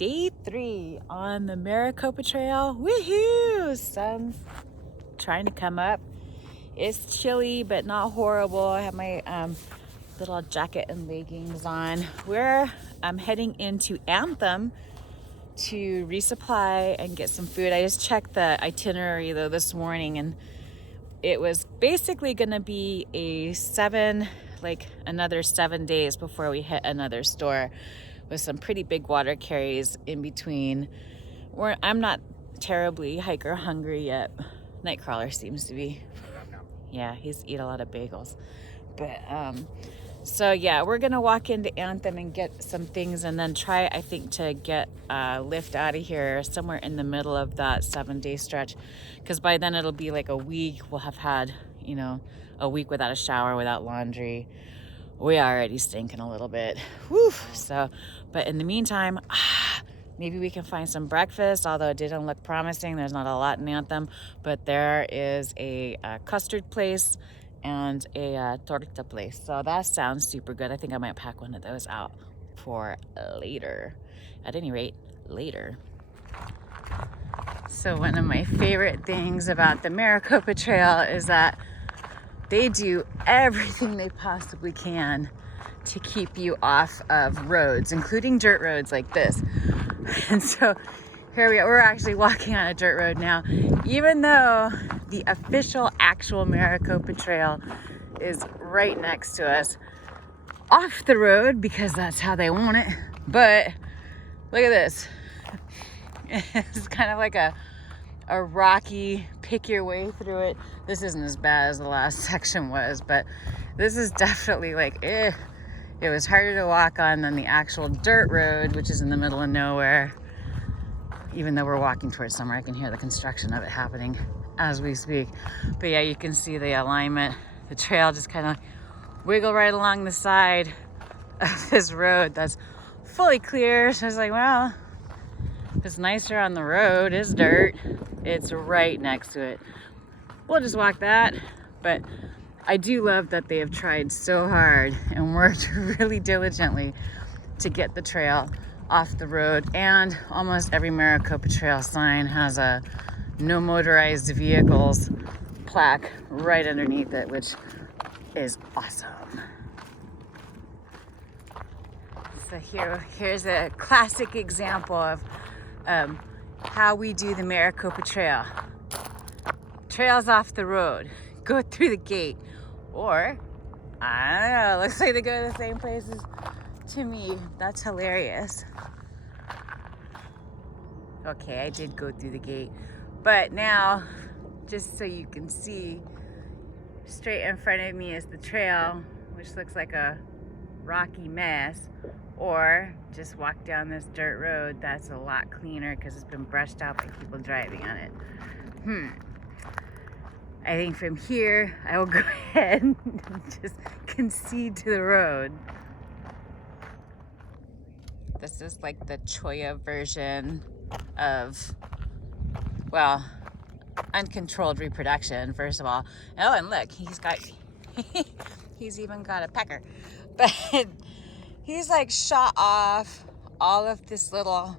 Day 3 on the Maricopa Trail. Woohoo! Sun's trying to come up. It's chilly, but not horrible. I have my little jacket and leggings on. I'm heading into Anthem to resupply and get some food. I just checked the itinerary though this morning, and it was basically going to be another 7 days before we hit another store, with some pretty big water carries in between. I'm not terribly hiker hungry yet. Nightcrawler seems to be. Yeah, he's eat a lot of bagels. But so yeah, we're gonna walk into Anthem and get some things, and then try, I think, to get lift out of here somewhere in the middle of that 7-day stretch, because by then it'll be like a week. We'll have had, a week without a shower, without laundry. We already stinking a little bit. Whew. So, but in the meantime, maybe we can find some breakfast, although it didn't look promising. There's not a lot in Anthem, but there is a custard place and a torta place. So that sounds super good. I think I might pack one of those out for later. At any rate, later. So one of my favorite things about the Maricopa Trail is that they do everything they possibly can to keep you off of roads, including dirt roads like this. And so here we are. We're actually walking on a dirt road now, even though the official actual Maricopa Trail is right next to us, off the road, because that's how they want it. But look at this. It's kind of like a rocky, pick your way through it. This isn't as bad as the last section was, but this is definitely like, it was harder to walk on than the actual dirt road, which is in the middle of nowhere. Even though we're walking towards somewhere, I can hear the construction of it happening as we speak. But yeah, you can see the alignment. The trail just kind of wiggle right along the side of this road that's fully clear. So it's like, well, it's nicer on the road. It's dirt. It's right next to it. We'll just walk that. But I do love that they have tried so hard and worked really diligently to get the trail off the road. And almost every Maricopa Trail sign has a no motorized vehicles plaque right underneath it, which is awesome. So here's a classic example of how we do the Maricopa Trail. Trails off the road, go through the gate, or I don't know, looks like they go to the same places to me. That's hilarious. Okay, I did go through the gate, but now, just so you can see, straight in front of me is the trail, which looks like a rocky mess, or just walk down this dirt road that's a lot cleaner because it's been brushed out by people driving on it. I think from here I will go ahead and just concede to the road. This is like the Choya version of, well, uncontrolled reproduction, first of all. Oh, and look, he's even got a pecker. But he's like shot off all of this little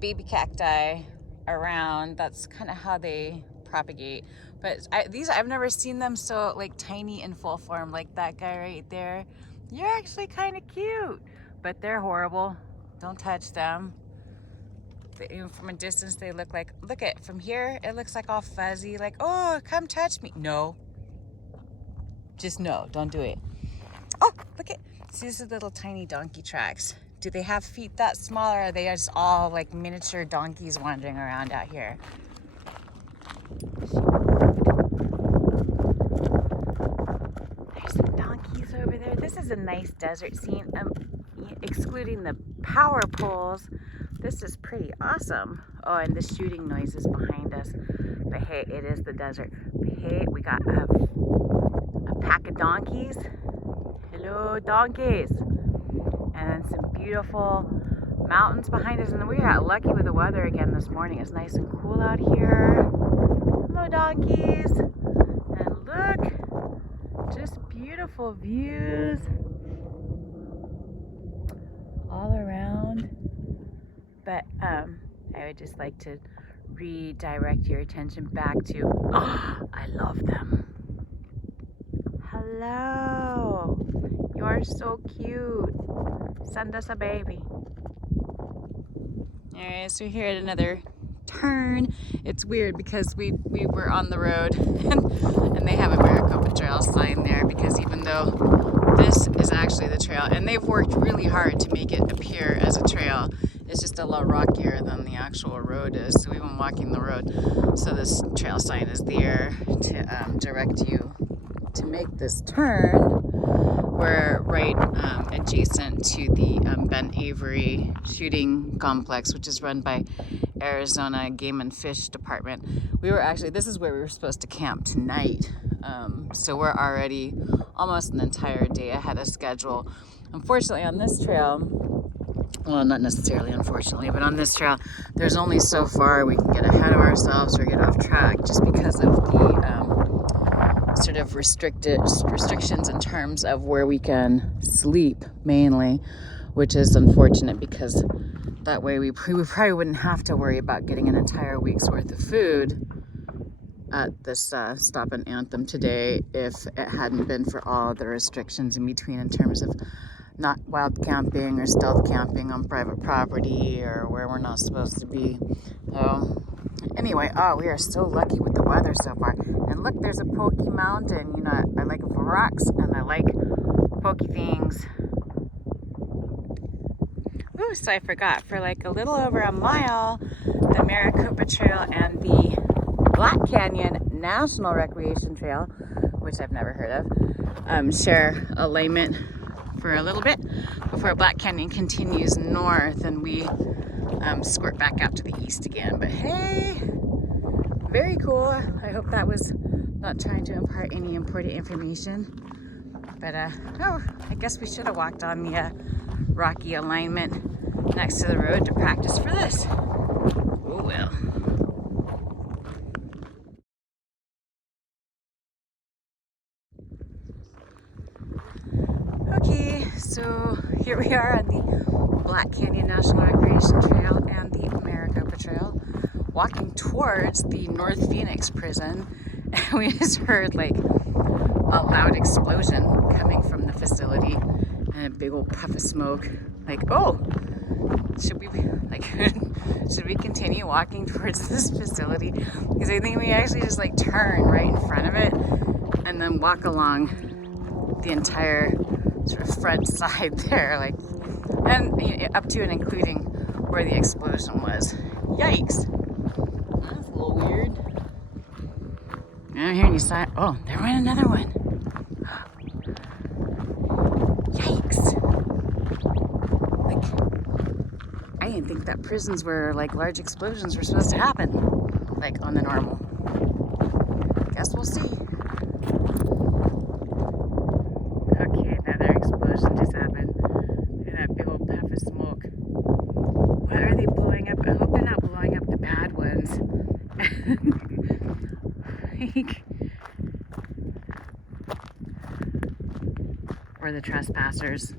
baby cacti around. That's kind of how they propagate. But I've never seen them so like tiny in full form, like that guy right there. You're actually kind of cute, but they're horrible. Don't touch them. From a distance they look like, from here it looks like all fuzzy, like, oh, come touch me. No, just no, don't do it. Oh, look at, see, this is little tiny donkey tracks. Do they have feet that small, or are they just all like miniature donkeys wandering around out here? There's some donkeys over there. This is a nice desert scene, excluding the power poles. This is pretty awesome. Oh, and the shooting noises behind us. But hey, it is the desert. But hey, we got a pack of donkeys. Hello, donkeys. And then some beautiful mountains behind us. And we got lucky with the weather again this morning. It's nice and cool out here. Hello, donkeys. And look, just beautiful views all around. But I would just like to redirect your attention back to, oh, I love them. Hello, you are so cute. Send us a baby. Alright, so we're here at another turn. It's weird because we were on the road and they have a Maricopa Trail sign there, because even though this is actually the trail, and they've worked really hard to make it appear as a trail, it's just a lot rockier than the actual road is. So we've been walking the road. So this trail sign is there to direct you to make this turn. We're right adjacent to the Ben Avery shooting complex, which is run by Arizona Game and Fish Department. This is where we were supposed to camp tonight. So we're already almost an entire day ahead of schedule. Unfortunately, on this trail, well, not necessarily unfortunately, but on this trail, there's only so far we can get ahead of ourselves or get off track, just because of the sort of restrictions in terms of where we can sleep mainly, which is unfortunate, because that way we probably wouldn't have to worry about getting an entire week's worth of food at this stop in Anthem today if it hadn't been for all the restrictions in between, in terms of not wild camping or stealth camping on private property or where we're not supposed to be. So anyway, we are so lucky with the weather so far. And look, there's a pokey mountain. You know, I like rocks and I like pokey things. Ooh, so I forgot, for like a little over a mile, the Maricopa Trail and the Black Canyon National Recreation Trail, which I've never heard of, share alignment for a little bit before Black Canyon continues north and we squirt back out to the east again. But hey, very cool. I hope that was not trying to impart any important information. But I guess we should have walked on the rocky alignment next to the road to practice for this. Oh well. Okay, so here we are on the Black Canyon National Recreation Trail and the Maricopa Trail, walking towards the North Phoenix prison, and we just heard like a loud explosion coming from the facility and a big old puff of smoke. Like, oh, should we continue walking towards this facility? Because I think we actually just like turn right in front of it and then walk along the entire sort of front side there, like, and up to and including where the explosion was. Yikes! That's a little weird. I don't hear any sign. Oh, there went another one. Yikes! Like, I didn't think that prisons where like large explosions were supposed to happen, like on the normal. Guess we'll see. Just happened. Look at that big old puff of smoke. What are they blowing up? I hope they're not blowing up the bad ones. Or the trespassers.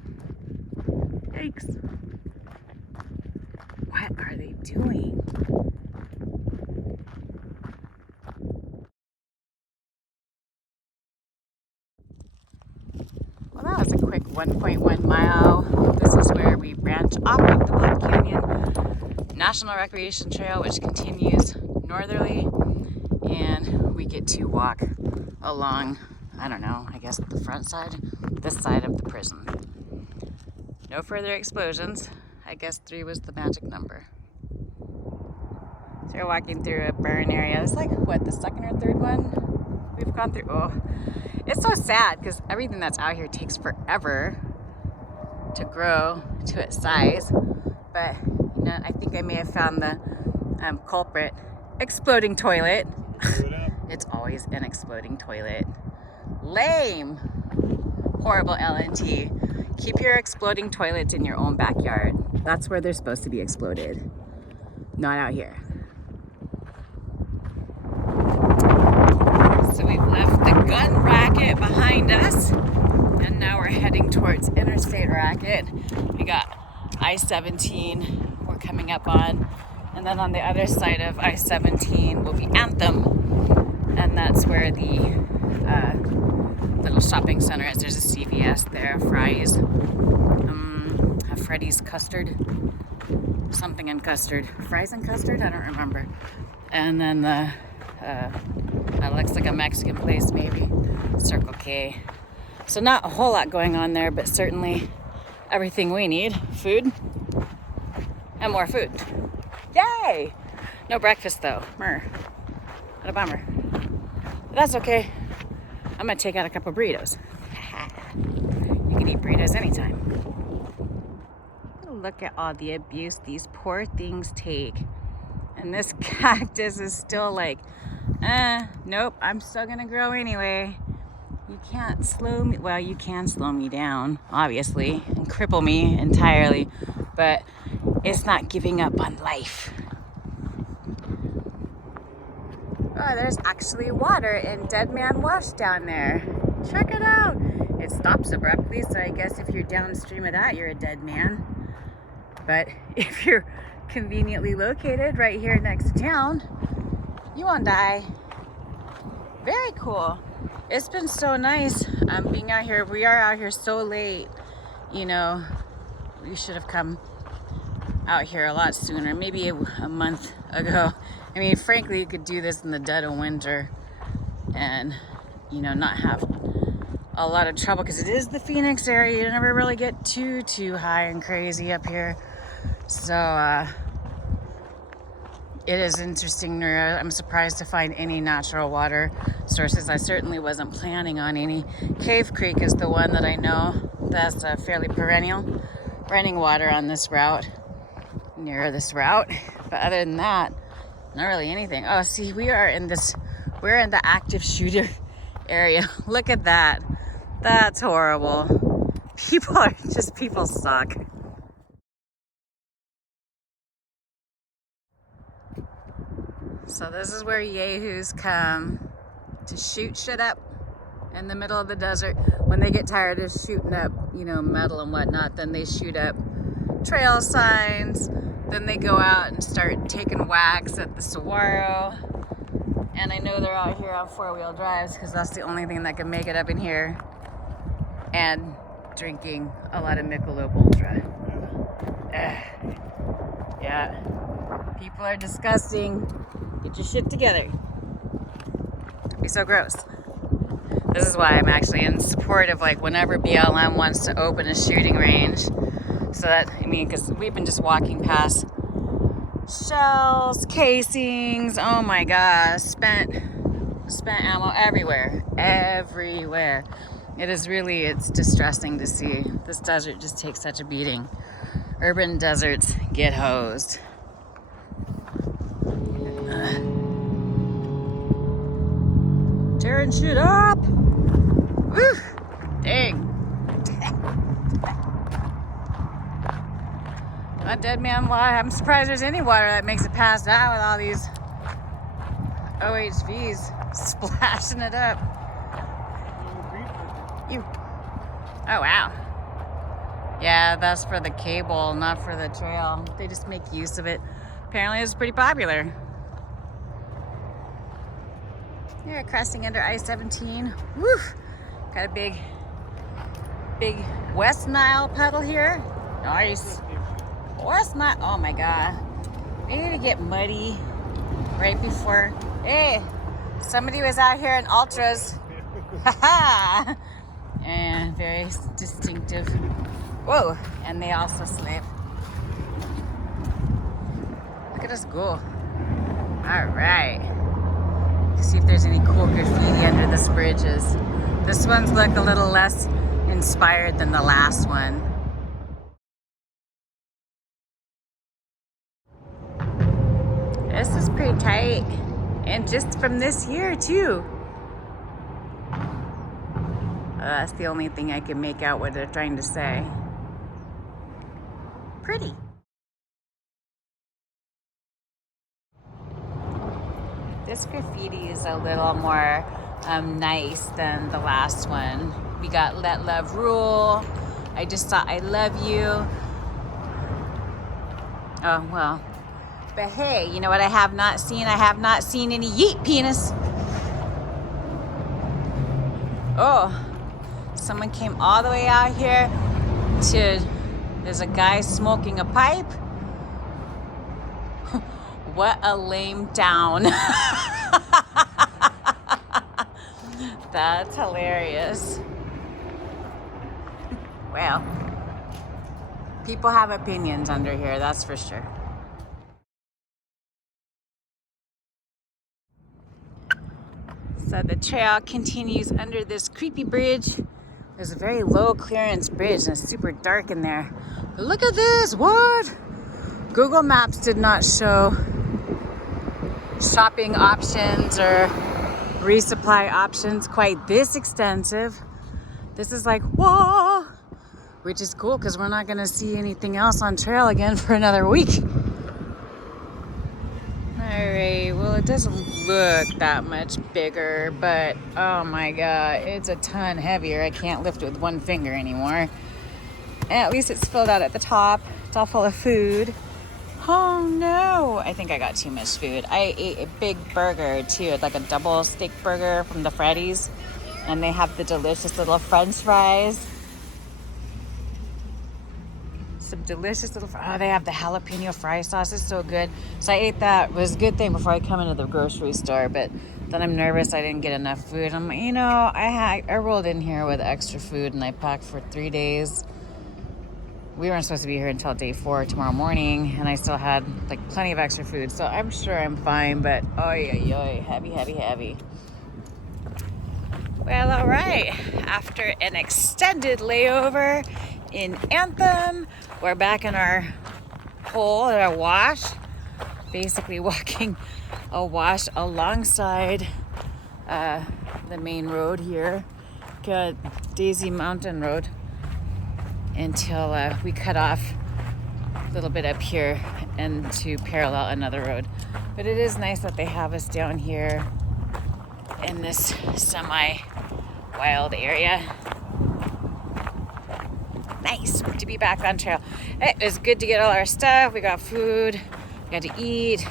Yikes. What are they doing? Well, that was a quick 1.1 mile. This is where we branch off of the Black Canyon National Recreation Trail, which continues northerly, and we get to walk along, I don't know, I guess the front side, this side of the prison. No further explosions. I guess 3 was the magic number. So we're walking through a burn area. It's like, what, the second or third one we've gone through? Oh. It's so sad because everything that's out here takes forever to grow to its size. But, you know, I think I may have found the culprit. Exploding toilet. It's always an exploding toilet. Lame. Horrible LNT. Keep your exploding toilets in your own backyard. That's where they're supposed to be exploded. Not out here. So we've left the gun racket behind us, and now we're heading towards Interstate Racket. We got I-17. We're coming up on. And then on the other side of I-17 will be Anthem. And that's where the little shopping center is. There's a CVS there, Fry's, a Freddy's custard, something and custard. Fries and custard? I don't remember. And then the, that looks like a Mexican place maybe, Circle K. So not a whole lot going on there, but certainly everything we need. Food and more food. Yay! No breakfast though. What a bummer. But that's okay. I'm gonna take out a couple burritos. You can eat burritos anytime. Look at all the abuse these poor things take. And this cactus is still like, nope, I'm still gonna grow anyway. You can't slow me, well, you can slow me down, obviously, and cripple me entirely, but it's not giving up on life. Oh, there's actually water in Dead Man Wash down there. Check it out. It stops abruptly, so I guess if you're downstream of that, you're a dead man. But if you're conveniently located right here next to town, you won't die. Very cool. It's been so nice being out here. We are out here so late. You know, we should have come out here a lot sooner, maybe a month ago. I mean, frankly, you could do this in the dead of winter and, you know, not have a lot of trouble because it is the Phoenix area. You never really get too high and crazy up here. So, it is interesting. I'm surprised to find any natural water sources. I certainly wasn't planning on any. Cave Creek is the one that I know that's fairly perennial running water on this route, near this route. But other than that, not really anything. Oh, see, we're in the active shooter area. Look at that. That's horrible. People suck. So this is where yahoos come to shoot shit up in the middle of the desert. When they get tired of shooting up, you know, metal and whatnot, then they shoot up trail signs. Then they go out and start taking whacks at the saguaro. And I know they're out here on four-wheel drives because that's the only thing that can make it up in here. And drinking a lot of Michelob Ultra. Yeah. People are disgusting. Get your shit together. It'd be so gross. This is why I'm actually in support of, like, whenever BLM wants to open a shooting range. So that, I mean, because we've been just walking past shells, casings, oh my gosh, spent ammo everywhere. It's distressing to see. This desert just takes such a beating. Urban deserts get hosed. Tearing shit up. Woo! Dang. A dead man water. I'm surprised there's any water that makes it past that with all these OHVs splashing it up. Oh wow. Yeah, that's for the cable, not for the trail. They just make use of it. Apparently it's pretty popular. Here, crossing under I-17. Woo! Got a big West Nile puddle here. Nice. West Nile. Oh my God. We need to get muddy right before. Hey, somebody was out here in ultras. Haha. And very distinctive. Whoa. And they also slip. Look at us go. All right. See if there's any cool graffiti under this bridges. This one's look a little less inspired than the last one. This is pretty tight. And just from this year too. That's the only thing I can make out what they're trying to say. Pretty. This graffiti is a little more nice than the last one. We got Let Love Rule. I just thought I love you. Oh, well. But hey, you know what I have not seen? I have not seen any yeet penis. Oh, someone came all the way out here to, there's a guy smoking a pipe. What a lame town. That's hilarious. Well, people have opinions under here, that's for sure. So the trail continues under this creepy bridge. There's a very low clearance bridge and it's super dark in there. But look at this, what? Google Maps did not show shopping options or resupply options quite this extensive. This is like, whoa, which is cool because we're not gonna see anything else on trail again for another week. All right, well, it doesn't look that much bigger, but oh my God, it's a ton heavier. I can't lift it with one finger anymore. And at least it's filled out at the top. It's all full of food. Oh no, I think I got too much food. I ate a big burger too, like a double steak burger from the Freddy's. And they have the delicious little French fries. Some delicious little, oh, they have the jalapeno fry sauce. It's so good. So I ate that. It was a good thing before I come into the grocery store, but then I'm nervous I didn't get enough food. I'm, you know, I rolled in here with extra food and I packed for 3 days. We weren't supposed to be here until day 4 tomorrow morning, and I still had like plenty of extra food. So I'm sure I'm fine, but heavy, heavy, heavy. Well, all right. After an extended layover in Anthem, we're back in our hole, our wash, basically walking a wash alongside the main road here, Daisy Mountain Road, until we cut off a little bit up here and to parallel another road. But it is nice that they have us down here in this semi-wild area. Nice to be back on trail. It was good to get all our stuff. We got food, we got to eat.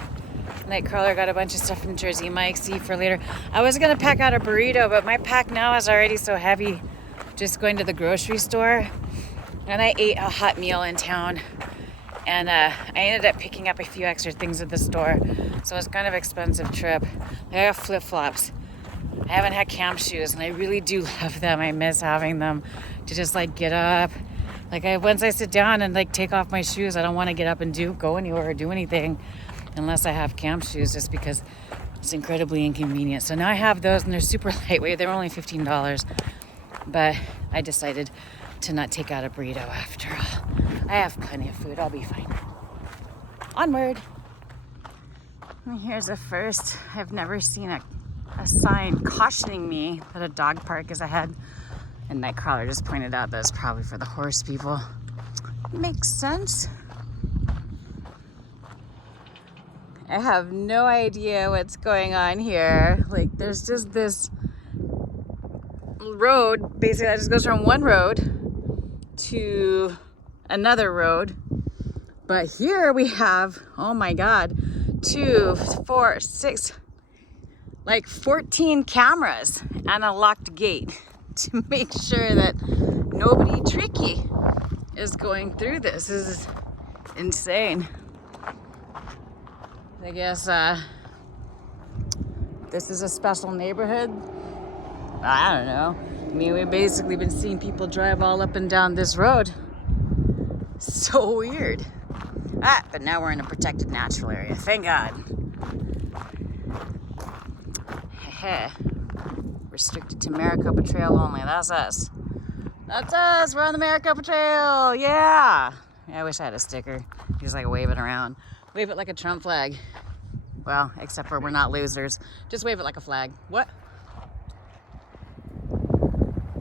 Nightcrawler got a bunch of stuff from Jersey Mike's to eat for later. I was gonna pack out a burrito, but my pack now is already so heavy just going to the grocery store. And I ate a hot meal in town, and I ended up picking up a few extra things at the store. So it was kind of an expensive trip. I got flip-flops. I haven't had camp shoes, and I really do love them. I miss having them to just like get up. Like once I sit down and like take off my shoes, I don't want to get up and go anywhere or do anything unless I have camp shoes, just because it's incredibly inconvenient. So now I have those, and they're super lightweight. They're only $15, but I decided to not take out a burrito after all. I have plenty of food. I'll be fine. Onward. And here's a first. I've never seen a sign cautioning me that a dog park is ahead. And Nightcrawler just pointed out that it's probably for the horse people. Makes sense. I have no idea what's going on here. Like, there's just this road, basically, that just goes from one road to another road. But here we have, oh my God, 2, 4, 6, like 14 cameras and a locked gate to make sure that nobody tricky is going through this. This is insane. I guess this is a special neighborhood. I don't know. I mean, we've basically been seeing people drive all up and down this road. So weird. But now we're in a protected natural area. Thank God. Restricted to Maricopa Trail only. That's us. That's us. We're on the Maricopa Trail. Yeah. I wish I had a sticker. Just like wave it around. Wave it like a Trump flag. Well, except for we're not losers. Just wave it like a flag. What?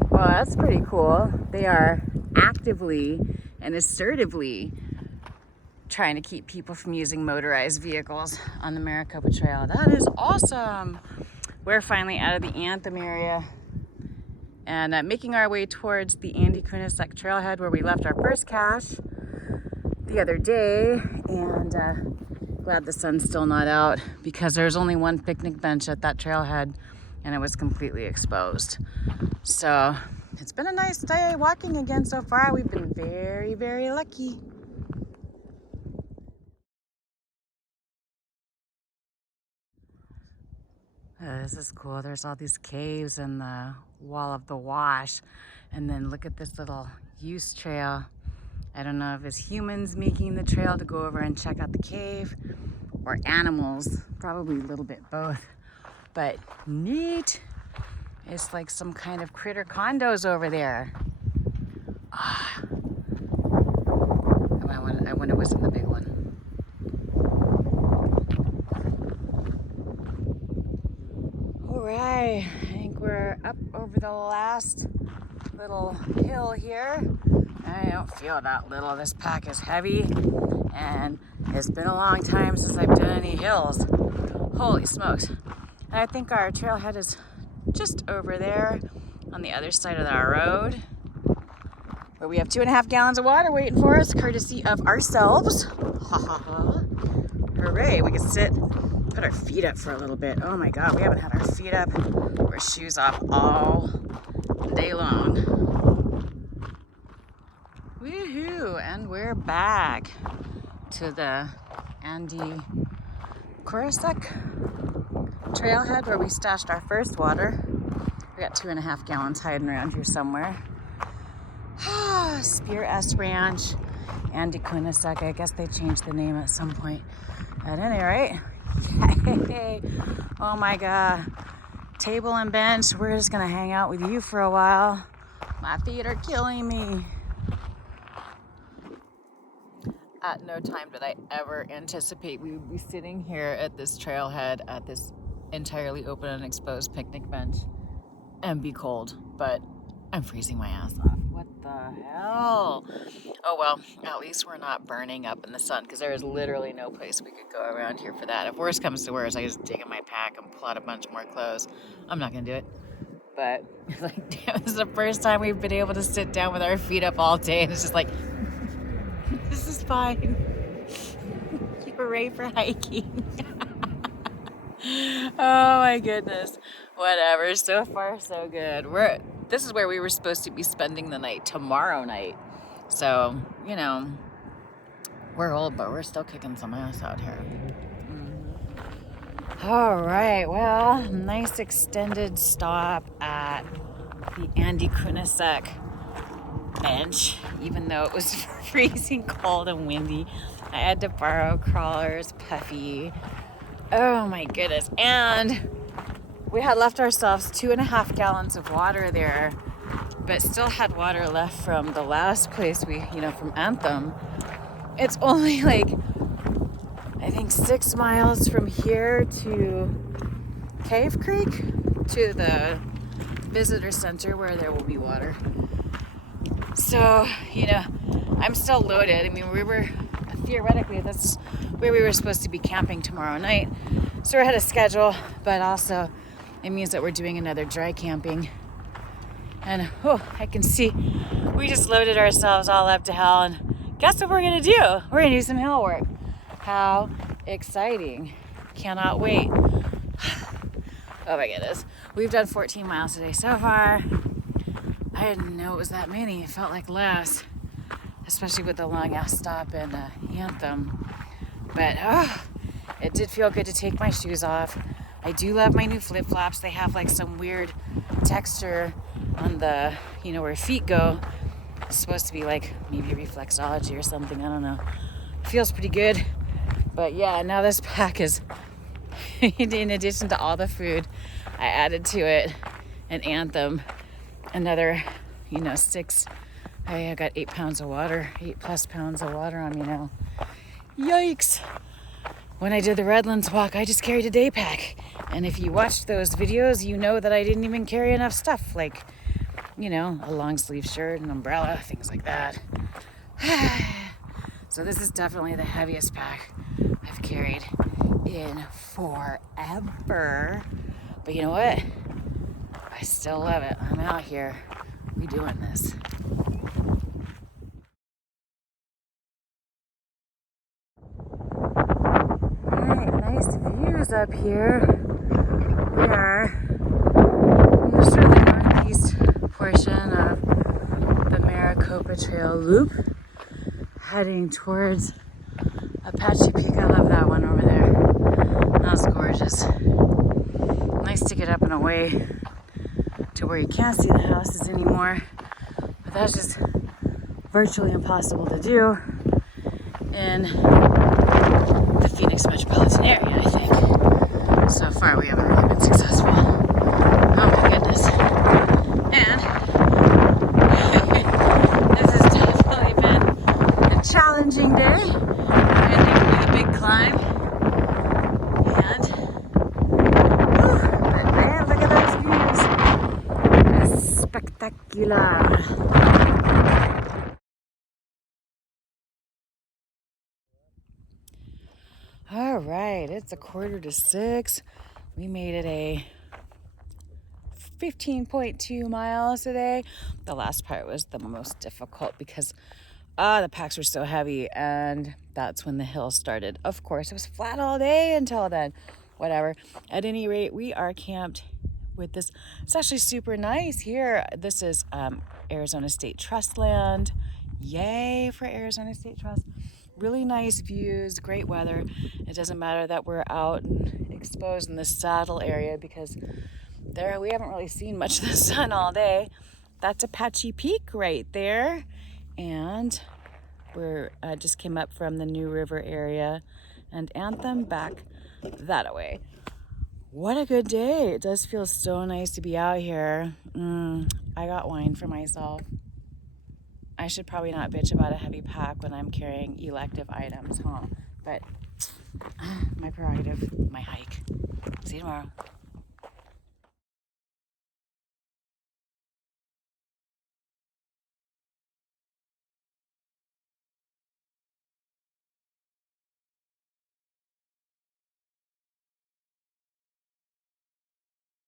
Well, that's pretty cool. They are actively and assertively trying to keep people from using motorized vehicles on the Maricopa Trail. That is awesome. We're finally out of the Anthem area and making our way towards the Andy Kunisek trailhead where we left our first cache. the other day, and glad the sun's still not out because there's only one picnic bench at that trailhead and it was completely exposed. So it's been a nice day walking again so far. We've been very, very lucky. This is cool. There's all these caves in the wall of the wash. And then look at this little use trail. I don't know if it's humans making the trail to go over and check out the cave or animals, probably a little bit both. But neat. It's like some kind of critter condos over there. Ah. I wonder what's in the big one. All right, I think we're up over the last little hill here. I don't feel that little. This pack is heavy and it's been a long time since I've done any hills. Holy smokes. And I think our trailhead is just over there on the other side of our road, where we have 2.5 gallons of water waiting for us, courtesy of ourselves. Ha ha ha. Hooray, we can sit, put our feet up for a little bit. Oh my God, we haven't had our feet up or shoes off all day long. Woohoo, and we're back to the Andy Kurasek trailhead where we stashed our first water. We got 2.5 gallons hiding around here somewhere. Spear S Ranch, Andy Kurasek. I guess they changed the name at some point. At any rate, yay! Oh my God. Table and bench. We're just gonna hang out with you for a while. My feet are killing me. At no time did I ever anticipate we would be sitting here at this trailhead at this entirely open and exposed picnic bench and be cold, but I'm freezing my ass off. What the hell? Oh well, at least we're not burning up in the sun, because there is literally no place we could go around here for that. If worse comes to worse, I just dig in my pack and pull out a bunch more clothes. I'm not gonna do it. But like, damn, this is the first time we've been able to sit down with our feet up all day, and it's just like, this is fine. Hooray for hiking. Oh my goodness. Whatever. So far, so good. This is where we were supposed to be spending the night tomorrow night. So, you know, we're old, but we're still kicking some ass out here. All right. Well, nice extended stop at the Andy Kurasek bench, even though it was freezing cold and windy. I had to borrow crawlers, puffy. Oh my goodness. And we had left ourselves 2.5 gallons of water there, but still had water left from the last place from Anthem. It's only like, I think 6 miles from here to Cave Creek, to the visitor center where there will be water. So, I'm still loaded. I mean, theoretically, that's where we were supposed to be camping tomorrow night. So we're ahead of schedule, but also it means that we're doing another dry camping. And I can see we just loaded ourselves all up to hell, and guess what we're gonna do? We're gonna do some hill work. How exciting. Cannot wait. Oh my goodness. We've done 14 miles today so far. I didn't know it was that many. It felt like less, especially with the long ass stop in Anthem. But it did feel good to take my shoes off. I do love my new flip-flops. They have like some weird texture on the, where feet go. It's supposed to be like maybe reflexology or something. I don't know. Feels pretty good. But yeah, now this pack is, in addition to all the food I added to it, an Anthem, another, 6. I got 8 pounds of water, 8+ pounds of water on me now. Yikes. When I did the Redlands walk, I just carried a day pack. And if you watched those videos, you know that I didn't even carry enough stuff, like, a long sleeve shirt, an umbrella, things like that. So this is definitely the heaviest pack I've carried in forever. But you know what? I still love it. I'm out here. We doing this. right, nice views up here. We are in the sort of the northeast portion of the Maricopa Trail loop, heading towards Apache Peak. I love that one over there. That's gorgeous. Nice to get up and away to where you can't see the houses anymore, but that's just virtually impossible to do in the Phoenix metropolitan area, I think. So far, we haven't really been successful. Oh my goodness. And this has definitely been a challenging day, ending with a big climb. And, whew, but man, look at those views. It's spectacular. All right, it's 5:45. We made it a 15.2 miles today. The last part was the most difficult because the packs were so heavy, and that's when the hill started. Of course, it was flat all day until then. Whatever. At any rate, we are camped with this. It's actually super nice here. This is Arizona State Trust land. Yay for Arizona State Trust. Really nice views, great weather. It doesn't matter that we're out and exposed in the saddle area because there we haven't really seen much of the sun all day. That's Apache Peak right there. And we're just came up from the New River area and Anthem back that way. What a good day. It does feel so nice to be out here. I got wine for myself. I should probably not bitch about a heavy pack when I'm carrying elective items, huh? But my prerogative, my hike. See you tomorrow.